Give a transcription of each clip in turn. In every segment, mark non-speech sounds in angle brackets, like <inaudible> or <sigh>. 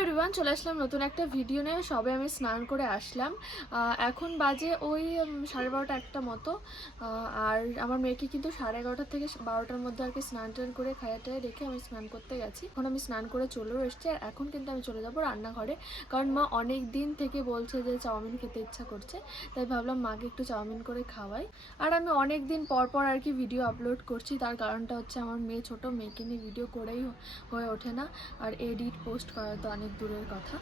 Everyone চলে আসলাম নতুন একটা ভিডিও নিয়ে। সবে আমি স্নান করে আসলাম। এখন বাজে ওই সাড়ে বারোটা একটা মতো। আর আমার মেয়েকে কিন্তু সাড়ে এগারোটা থেকে বারোটার মধ্যে আর কি স্নান টান করে খাইয়া টাইয়া রেখে আমি স্নান করতে গেছি। এখন আমি স্নান করে চলেও এসেছি আর এখন কিন্তু আমি চলে যাব রান্নাঘরে। কারণ মা অনেক দিন থেকে বলছে যে চাউমিন খেতে ইচ্ছা করছে। তাই ভাবলাম মাকে একটু চাউমিন করে খাওয়াই। আর আমি অনেক দিন পর পর আর কি ভিডিও আপলোড করছি। তার কারণটা হচ্ছে আমার মেয়ে ছোট, মেয়েকে নিয়ে ভিডিও করেই হয়ে ওঠে না। আর এডিট পোস্ট করা তো অনেক দূরের কথা।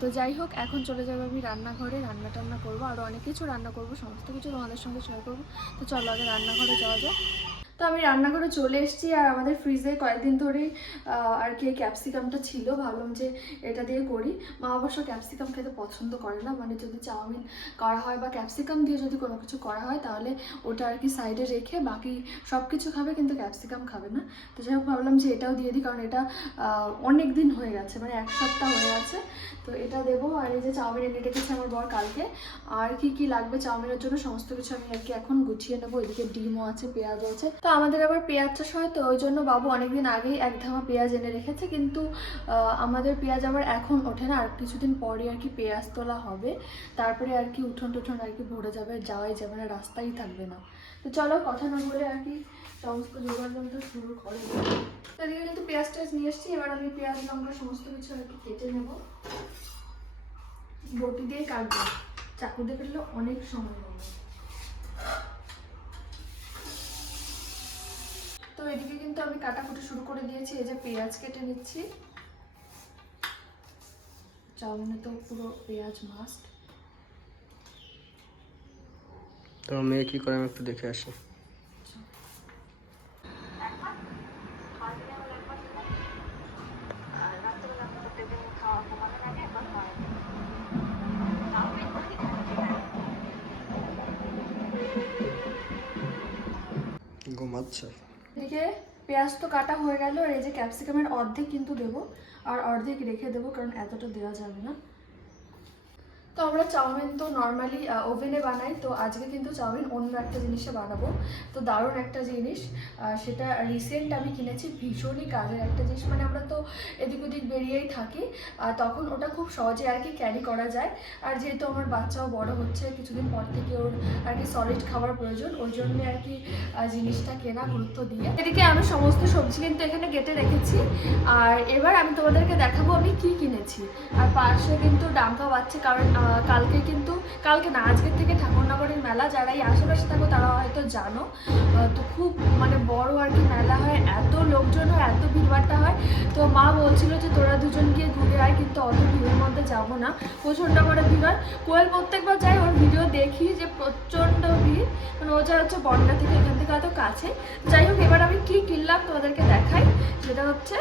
তো যাই হোক, এখন চলে যাব আমি রান্নাঘরে। রান্না টান্না করব আরও অনেক কিছু রান্না করব, সমস্ত কিছু তোমাদের সঙ্গে শেয়ার করব। তো চলো আগে রান্নাঘরে যাওয়া যাক। তো আমি রান্নাঘরে চলে এসেছি আর আমাদের ফ্রিজে কয়েকদিন ধরেই আর কি ক্যাপসিকামটা ছিল। ভাবলাম যে এটা দিয়ে করি। মা অবশ্য ক্যাপসিকাম খেতে পছন্দ করে না। মানে যদি চাউমিন করা হয় বা ক্যাপসিকাম দিয়ে যদি কোনো কিছু করা হয়, তাহলে ওটা আর কি সাইডে রেখে বাকি সব কিছু খাবে, কিন্তু ক্যাপসিকাম খাবে না। তো যাই হোক, ভাবলাম যে এটাও দিয়ে দিই, কারণ এটা অনেক দিন হয়ে গেছে। মানে এক সপ্তাহ হয়ে গেছে। তো এটা দেবো। আর এই যে চাউমিন এনে রেখেছে আমার বর কালকে। আর কি কি লাগবে চাউমিনের জন্য, সমস্ত কিছু আমি আর কি এখন গুছিয়ে নেব। এদিকে ডিমও আছে, পেঁয়াজও আছে। তো আমাদের আবার পেঁয়াজ চাষ হয় তো, ওই জন্য বাবু অনেকদিন আগেই এক ধামা পেঁয়াজ এনে রেখেছে, কিন্তু আমাদের পেঁয়াজ আবার এখন ওঠে না, আর কিছুদিন পরে আর কি পেঁয়াজ তোলা হবে। তারপরে আর কি উঠোন টুঠোন আর কি ভরে যাবে, যাওয়াই যাবে না, রাস্তাই থাকবে না। তো চলো, কথা না বলে আর কি সমস্ত জোগাড় যন্ত্র শুরু করে। এদিকে কিন্তু পেঁয়াজ টেয়াজ নিয়ে এসেছি, এবার আমি পেঁয়াজ লঙ্কা সমস্ত কিছু আর কি কেটে নেব। বটি দিয়ে কাটবো। চাকু দিয়ে কাটলে অনেক সময় লাগবে তো এদিকে কিন্তু আমি কাটাকুটি শুরু করে দিয়েছি, এই যে পেঁয়াজ কেটে নিচ্ছি। চাউমিনে তো পুরো পেঁয়াজ মাস্ট তো মেয়ে কি করে আমি একটু দেখে আসি। ঘুমাচ্ছে। এদিকে পেঁয়াজ তো কাটা হয়ে গেল আর এই যে ক্যাপসিকামের অর্ধেক কিন্তু দেবো, আর অর্ধেক রেখে দেবো কারণ এতটা দেওয়া যাবে না। তো আমরা চাউমিন তো নর্মালি ওভেনে বানাই, তো আজকে কিন্তু চাউমিন অন্য একটা জিনিসে বানাবো। তো দারুণ একটা জিনিস সেটা রিসেন্ট আমি কিনেছি, ভীষণই কাজের একটা জিনিস। মানে আমরা তো এদিক ওদিক বেরিয়েই থাকি তখন ওটা খুব সহজে আর কি ক্যারি করা যায়। আর যেহেতু আমার বাচ্চাও বড় হচ্ছে, কিছুদিন পর থেকে ওর আর কি সলিড খাবার প্রয়োজন, ওই জন্য আর কি জিনিসটা কেনা গুরুত্ব দিয়ে। এদিকে আমি সমস্ত সবজি কিন্তু এখানে কেটে রেখেছি। আর এবার আমি তোমাদেরকে দেখাবো আমি কি কিনেছি। আর পাশে কিন্তু ডাঙ্কা বাজছে কারণ কালকে কিন্তু, কালকে না, আজকের থেকে ঠাকুরনগরের মেলা, যারাই আশেপাশে থাকো তারা হয়তো জানো। তো খুব মানে বড় আর কি মেলা হয়, এত লোকজন হয়, এত ভিড়ভাট্টা হয়। তো মা বলছিল যে তোরা দুজন গিয়ে ঘুরে আয়, কিন্তু অত ভিড়ের মধ্যে যাব না। প্রচণ্ড করে ভিড় কোয়েল প্রত্যেকবার যাই ওর ভিডিও দেখি যে প্রচণ্ড ভিড়। মানে ও যা হচ্ছে বনগা থেকে এখান থেকে হয়তো কাছে। যাই হোক, এবার আমি কি কিনলাম তোমাদেরকে দেখাই। সেটা হচ্ছে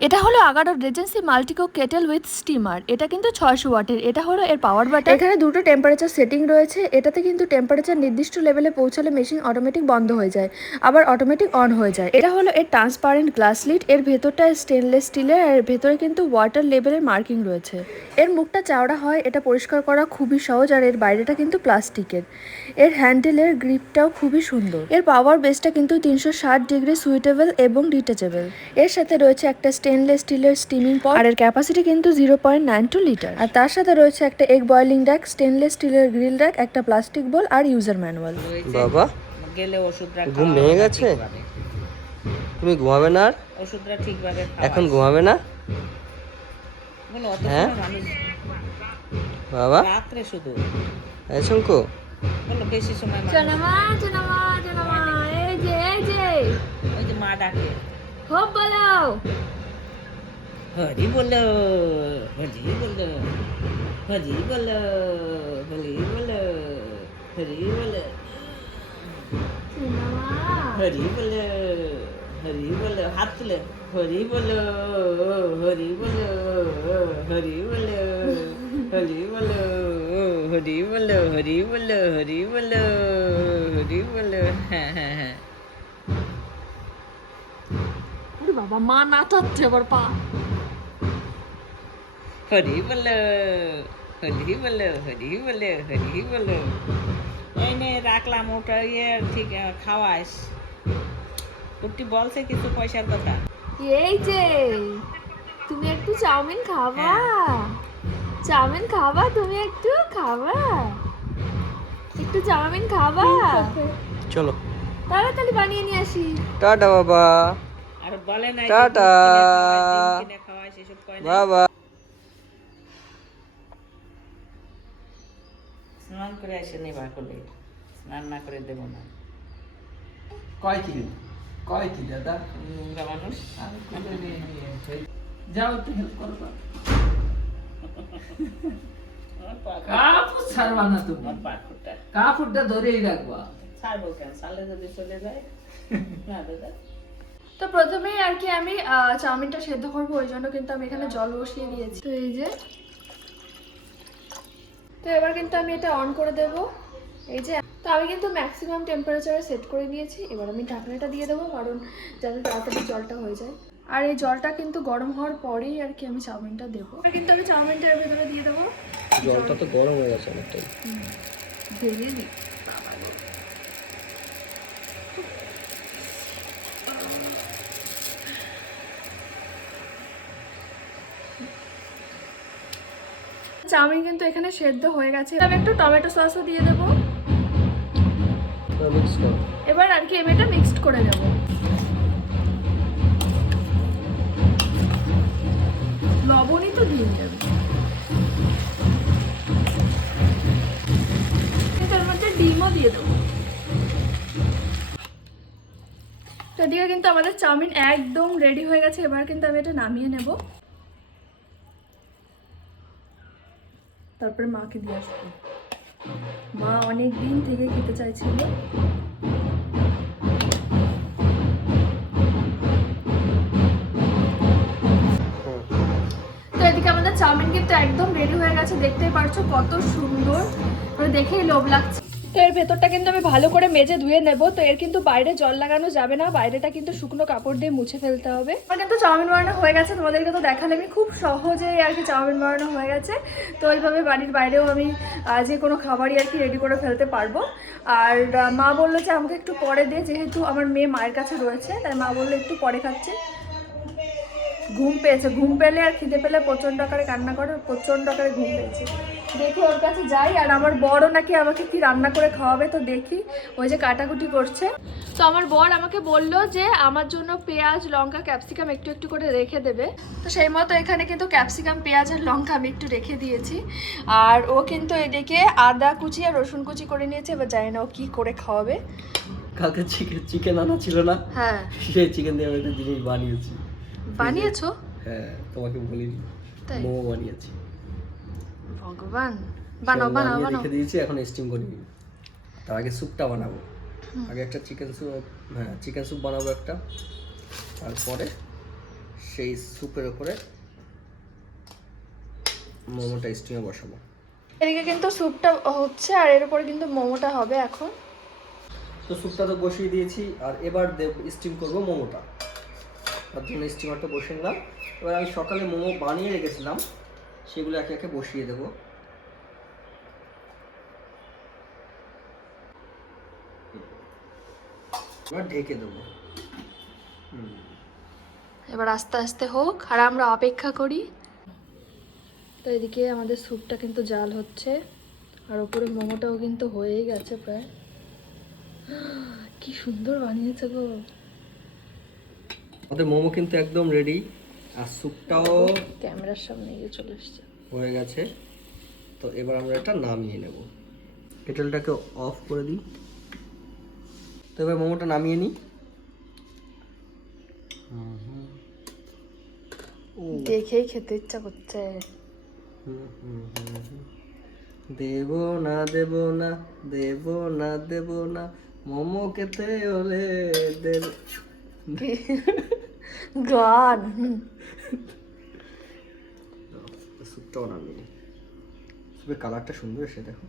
এটা হলো Agaro Regency multicook kettle with steamer. এটা কিন্তু ছয়শো ওয়াটের। এটা হলো এর পাওয়ার বাটন এখানে দুটো টেম্পারেচার সেটিং রয়েছে। এটাতে কিন্তু টেম্পারেচার নির্দিষ্ট লেভেলে পৌঁছালে মেশিন অটোমেটিক বন্ধ হয়ে যায়, আবার অটোমেটিক অন হয়ে যায়। এটা হলো এর ট্রান্সপারেন্ট গ্লাস লিড এর ভেতরটা স্টেনলেস স্টিলের আর ভেতরে কিন্তু ওয়াটার লেভেলের মার্কিং রয়েছে। এর মুখটা চাওড়া হয়। এটা পরিষ্কার করা খুবই সহজ, আর এর বাইরেটা কিন্তু প্লাস্টিকের। এর হ্যান্ডেলের গ্রিপটাও খুবই সুন্দর। এর পাওয়ার বেসটা কিন্তু তিনশো ষাট ডিগ্রি সুইটেবল এবং ডিটেচেবল এর সাথে রয়েছে একটা স্টেনলেস স্টিলের স্টিমিং পট আর এর ক্যাপাসিটি কিন্তু zero point nine two litre আর তার সাথে রয়েছে একটা এগ বয়লিং র্যাক স্টেনলেস স্টিলের গ্রিল র্যাক একটা প্লাস্টিক বোল আর ইউজার ম্যানুয়াল বাবা গেলে ওষুধটা ঘুম ভেঙে গেছে? তুমি ঘুমাবে না আর? ওষুধটা ঠিকভাবে এখন ঘুমাবে না? বলো অত হ্যাঁ? মানুষ। বাবা? রাত্রে শুধু। এই শঙ্কু। বলো বেশি সময় মানুষ। জানামা জানামা জানামা এই যে এই যে। ওই যে মা ডাকে। হোপ বলো। হরি বলো হরি বলো হরি বলো হরি বলো হরি বলো জানামা হরি বলো হরি বলো হাত তুলে হরি বলো হরি বলো হরি বলো হরি বলো হরি বলো হরি বলো হরি বলো হরি বলো হ্যাঁ হ্যাঁ হ্যাঁ ওরে বাবা মা নাচাচ্ছে আবার পা হরি বলো হরি বলো হরি বলো হরি বলো এই নে রাখলাম ওটা ইয়ে ঠিক খাওয়াস। কুট্টি বলছে কিছু পয়সার কথা। এই যে তুমি একটু চাউমিন খাবা। চাউমিন খাবা তুমি একটু খাবা। একটু চাউমিন খাবা। চলো। তাড়াতাড়ি বানিয়ে নিয়ে আসি। টাটা বাবা। আর বলে না টাটা। বাবা। করে এসে নেবা করলে স্নান না করে দেবো না। কয় কি কয় কি দাদা? নোংরা মানুষ। যাও একটু হেল্প করো তো। কাপড় ছাড়বা না তুমি। কাপড়টা ধরেই রাখবা। ছাড়বো কেন? সালে যদি চলে যায়। <laughs> না দাদা। তো প্রথমেই আর কি আমি আহ, চাউমিনটা সেদ্ধ করব ওই জন্য কিন্তু আমি এখানে জল বসিয়ে দিয়েছি। তো এই যে তো এবার কিন্তু আমি এটা অন করে দেব। এই যে তো আমি কিন্তু ম্যাক্সিমাম টেম্পারেচারে সেট করে দিয়েছি। এবার আমি ঢাকনাটা দিয়ে দেবো কারণ যাতে তাড়াতাড়ি জলটা হয়ে যায়। আর এই জলটা কিন্তু গরম হওয়ার পরেই আর কি আমি চাউমিনটা দেবো। কিন্তু আমি চাউমিনটা এর ভেতরে দিয়ে দেবো। জলটা তো গরম হয়ে গেছে অনেকটাই। ঢেলে দিই। চাউমিন কিন্তু এখানে সেদ্ধ হয়ে গেছে। আমি একটু টমেটো সসও দিয়ে দেবো। এবার আর কি এটা মিক্সড করে নেব। লবণই তো দিয়ে দেবে। মধ্যে ডিমও দিয়ে দেবো। এদিকে কিন্তু আমাদের চাউমিন একদম রেডি হয়ে গেছে এবার কিন্তু আমি এটা নামিয়ে নেব। তারপরে মাকে দিয়ে আসব। মা অনেক দিন থেকে খেতে চাইছিল। চাউমিন কিন্তু একদম রেডি হয়ে গেছে, দেখতেই পারছ কত সুন্দর। দেখেই লোভ লাগছে। তো এর ভেতরটা কিন্তু আমি ভালো করে মেজে ধুয়ে নেব। তো এর কিন্তু বাইরে জল লাগানো যাবে না, বাইরেটা কিন্তু শুকনো কাপড় দিয়ে মুছে ফেলতে হবে। আমার কিন্তু চাউমিন বানানো হয়ে গেছে, তোমাদেরকে তো দেখালে আমি খুব সহজেই আর কি চাউমিন বানানো হয়ে গেছে। তো এইভাবে বাড়ির বাইরেও আমি যে কোনো খাবারই আর কি রেডি করে ফেলতে পারব। আর মা বলল যে আমাকে একটু পরে দে, যেহেতু আমার মেয়ে মায়ের কাছে রয়েছে, তাই মা বলল একটু পরে খাচ্ছে। ঘুম পেয়েছে, ঘুম পেলে আর খিদে পেলে প্রচণ্ড আকারে কান্না করে, প্রচণ্ড আকারে ঘুম পেয়েছে। দেখি ওর কাছে যাই আর আমার বড় নাকি আমাকে কি রান্না করে খাওয়াবে তো দেখি ওই যে কাটাকুটি করছে। তো আমার বর আমাকে বলল যে আমার জন্য পেঁয়াজ লঙ্কা ক্যাপসিকাম একটু একটু করে রেখে দেবে। তো সেই মতো এখানে কিন্তু ক্যাপসিকাম পেঁয়াজ আর লঙ্কা আমি একটু রেখে দিয়েছি। আর ও কিন্তু এদিকে আদা কুচি আর রসুন কুচি করে নিয়েছে এবার জানি না ও কী করে খাওয়াবে। কালকে চিকেন চিকেন আনা ছিল না? হ্যাঁ। সেই চিকেন দিয়ে আমি একটা জিনিস বানিয়েছি। বানিয়েছো? হ্যাঁ তোমাকে বলিনি? মোমো বানিয়েছি। ভগবান। বানাও বানাও বানাও। রেখে দিয়েছি এখন স্টিম করে তার আগে স্যুপটা বানাবো। আগে একটা চিকেন স্যুপ হ্যাঁ চিকেন স্যুপ বানাবো একটা। তারপরে সেই স্যুপের উপরে মোমোটা স্টিমে বসাবো। এদিকে কিন্তু স্যুপটা হচ্ছে আর এর উপরে কিন্তু মোমোটা হবে এখন। তো স্যুপটা তো বসিয়ে দিয়েছি আর এবার স্টিম করব মোমোটা। তার জন্য স্টিমারটা বসিয়ে নিলাম। এবার আমি সকালে মোমো বানিয়ে রেখেছিলাম। সেগুলো একে একে বসিয়ে দেবো। এবার ঢেকে দেবো। এবার আস্তে আস্তে হোক আর আমরা অপেক্ষা করি। তো এদিকে আমাদের স্যুপটা কিন্তু জাল হচ্ছে আর ওপরে মোমোটাও কিন্তু হয়েই গেছে প্রায়। কি সুন্দর বানিয়েছে গো। আমাদের মোমো কিন্তু একদম রেডি আর স্যুপটাও ক্যামেরার সামনে গিয়ে চলে এসছে হয়ে গেছে। তো এবার আমরা এটা নামিয়ে নেব। কেটেলটাকে অফ করে দিই। তো এবার মোমোটা নামিয়ে নিই। দেখেই খেতে ইচ্ছা করছে। দেব না দেব না দেব না দেব না। মোমো খেতে হলে দেব গান হুম। স্যুপটাও নামিয়ে নিই স্যুপের কালারটা সুন্দর এসে দেখো।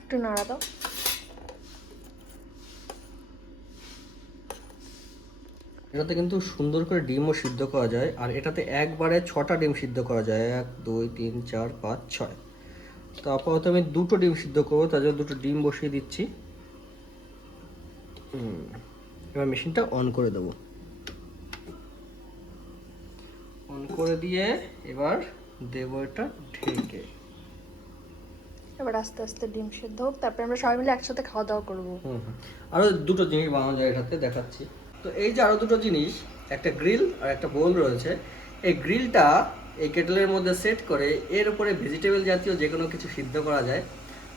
একটু নাড়া দাও। এটাতে কিন্তু সুন্দর করে ডিমও সিদ্ধ করা যায় আর এটাতে একবারে ছটা ডিম সিদ্ধ করা যায়। এক দুই তিন চার পাঁচ ছয়। তো আপাতত আমি দুটো ডিম সিদ্ধ করব তার জন্য দুটো ডিম বসিয়ে দিচ্ছি। হুম, এবার মেশিনটা অন করে দেবো। অন করে দিয়ে এবার দেব এটা ঢেকে। এবার আস্তে আস্তে ডিম সেদ্ধ হোক তারপরে আমরা সবাই মিলে একসাথে খাওয়া দাওয়া করব। হুম হুম। আরও দুটো জিনিস বানানো যায় এটাতে দেখাচ্ছি। তো এই যে আরও দুটো জিনিস একটা গ্রিল আর একটা বোল রয়েছে। এই গ্রিলটা এই কেটলের মধ্যে সেট করে এর উপরে ভেজিটেবল জাতীয় যে কোনো কিছু সিদ্ধ করা যায়।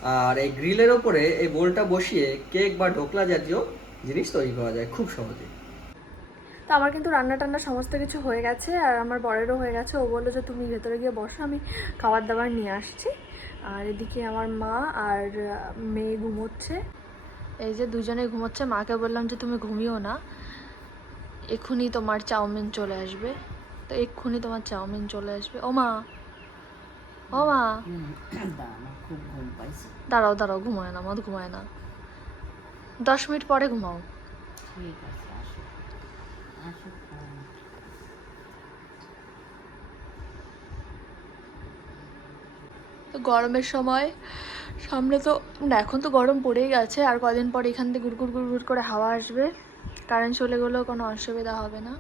আর এই গ্রিলের উপরে এই বোলটা বসিয়ে কেক বা ঢোকলা জাতীয় জিনিস তৈরি করা যায় খুব সহজে। তো আমার কিন্তু রান্না টান্না সমস্ত কিছু হয়ে গেছে আর আমার বরেরও হয়ে গেছে। ও বলল যে তুমি ভেতরে গিয়ে বসো আমি খাবার দাবার নিয়ে আসছি। আর এদিকে আমার মা আর মেয়ে ঘুমোচ্ছে। এই যে দুজনে ঘুমোচ্ছে মাকে বললাম যে তুমি ঘুমিও না। এক্ষুনি তোমার চাউমিন চলে আসবে। তো এক্ষুনি তোমার চাউমিন চলে আসবে। ও মা ও মা। দাঁড়াও দাঁড়াও ঘুমায় না মত ঘুমায় না। দশ মিনিট পরে ঘুমাও। ঠিক আছে আসো। আসো তো গরমের সময় সামনে তো না এখন তো গরম পড়েই গেছে আর কদিন পর এখান থেকে গুড়গুড় গুড় করে হাওয়া আসবে। কারেন্ট চলে গেলেও কোনো অসুবিধা হবে না।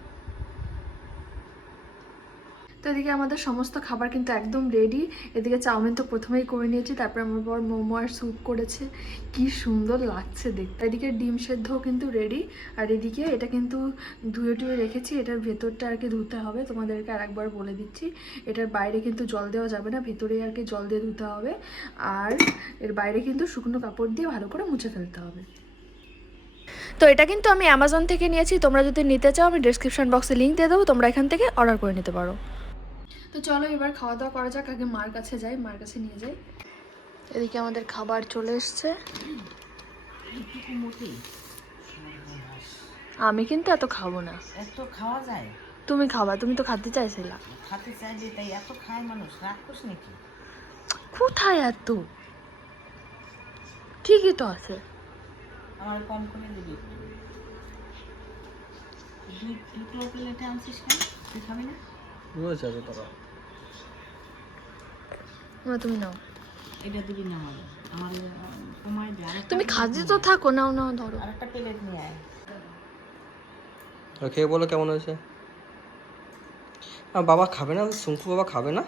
তো এদিকে আমাদের সমস্ত খাবার কিন্তু একদম রেডি এদিকে চাউমিন তো প্রথমেই করে নিয়েছি, তারপরে আমার বর মোমো আর স্যুপ করেছে। কি সুন্দর লাগছে দেখতে। এদিকে ডিম সেদ্ধও কিন্তু রেডি আর এদিকে এটা কিন্তু ধুয়ে টুয়ে রেখেছি, এটার ভেতরটা আর কি ধুতে হবে, তোমাদেরকে আর একবার বলে দিচ্ছি। এটার বাইরে কিন্তু জল দেওয়া যাবে না, ভেতরে আর কি জল দিয়ে ধুতে হবে। আর এর বাইরে কিন্তু শুকনো কাপড় দিয়ে ভালো করে মুছে ফেলতে হবে। তো এটা কিন্তু আমি অ্যামাজন থেকে নিয়েছি, তোমরা যদি নিতে চাও আমি ডিসক্রিপশন বক্সে লিঙ্ক দিয়ে দেবো, তোমরা এখান থেকে অর্ডার করে নিতে পারো। তো চলো এবার খাওয়া দাওয়া করা যাক আগে মার কাছে যাই মার কাছে নিয়ে যাই। এদিকে আমাদের খাবার চলে এসছে। আমি কিন্তু এত খাব না। এত খাওয়া যায়? তুমি খাবা তুমি তো খাতে চাইছিলা। খাতে চাইলে তাই এত খায় মানুষ নাকি? কোথায় এত? ঠিকই তো আছে। আমার কম করে দিবি। দুই দুটো প্লেটে আনছিস কেন? তুই খাবি না? আছে তারা না তুমি নাও। এটা দিবি না আমার আমার কমায় দে তুমি নিয়ে তো থাকো নাও নাও ধরো। আরেকটা প্লেট নিয়ে আয়। খেয়ে বলো কেমন হয়েছে? আর বাবা খাবে না শঙ্কু বাবা খাবে না?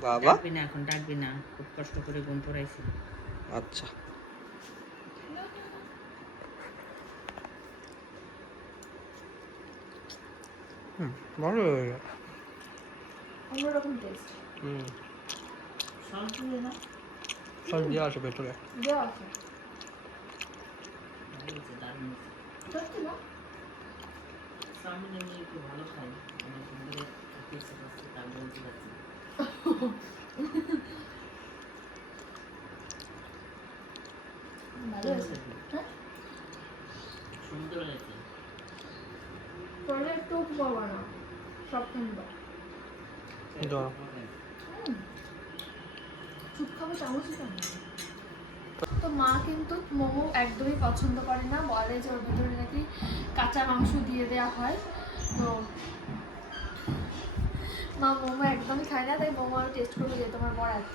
বাবা? ডাকবি না এখন ডাকবি না। খুব কষ্ট করে ঘুম পড়াইছি। আচ্ছা। হুম ভালো হয়েছে অন্যরকম টেস্ট হুম সব দিয়ে না সব দিয়ে আসে ভেতরে দেওয়া আছে ভালো হয়েছে, দারুণ হয়েছে। সত্যি না চাউমিন এমনি একটু ভালো খাই অনেকদিন ধরে খেতে ইচ্ছে করছে, তাও বলতে পারছি না। ভালো আছে হ্যাঁ সুন্দর হয়েছে তাহলে একটু পাবা না সব কিনবা চুপ খাব চামচ তো মা কিন্তু মোমো একদমই পছন্দ করে না বলে যে ওর ভিতরে নাকি কাঁচা মাংস দিয়ে দেওয়া হয়। তো মা মোমো একদমই খায় না তাই মোমো আর টেস্ট করব যে তোমার বর এত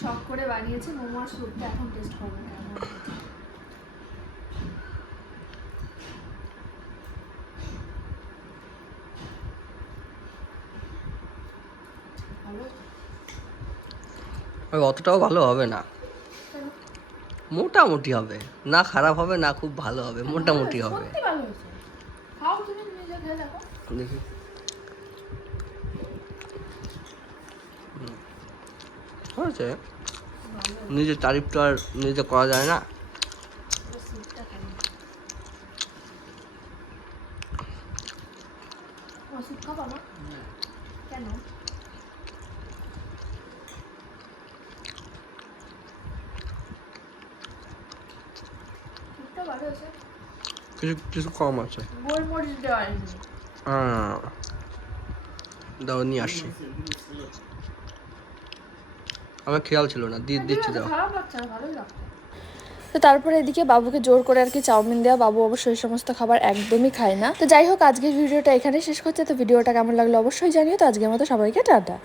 শখ করে বানিয়েছে মোমো আর স্যুপটা এখন টেস্ট করব না কেমন হয়েছে। ভালো ওই অতটাও ভালো হবে না। মোটামুটি হবে। না খারাপ হবে না খুব ভালো হবে মোটামুটি হবে। দেখি। হয়েছে। নিজের তারিফ তো আর নিজে করা যায় না স্যুপটা খাই আমার স্যুপ খাব না কেন স্যুপটা ভালো কিছু কিছু কম আছে। গোলমরিচ দেওয়া দাও নিয়ে আসছি। আমার খেয়াল ছিল না। দিয়ে দিচ্ছি দাও। তো তারপরে এদিকে বাবুকে জোর করে আর কি চাউমিন দেওয়া বাবু অবশ্যই এই সমস্ত খাবার একদমই খায় না। তো যাই হোক আজকের ভিডিওটা এখানে শেষ করছে। তো ভিডিওটা কেমন লাগল অবশ্যই জানিও। তো আজকের মতো সবাইকে টাটা।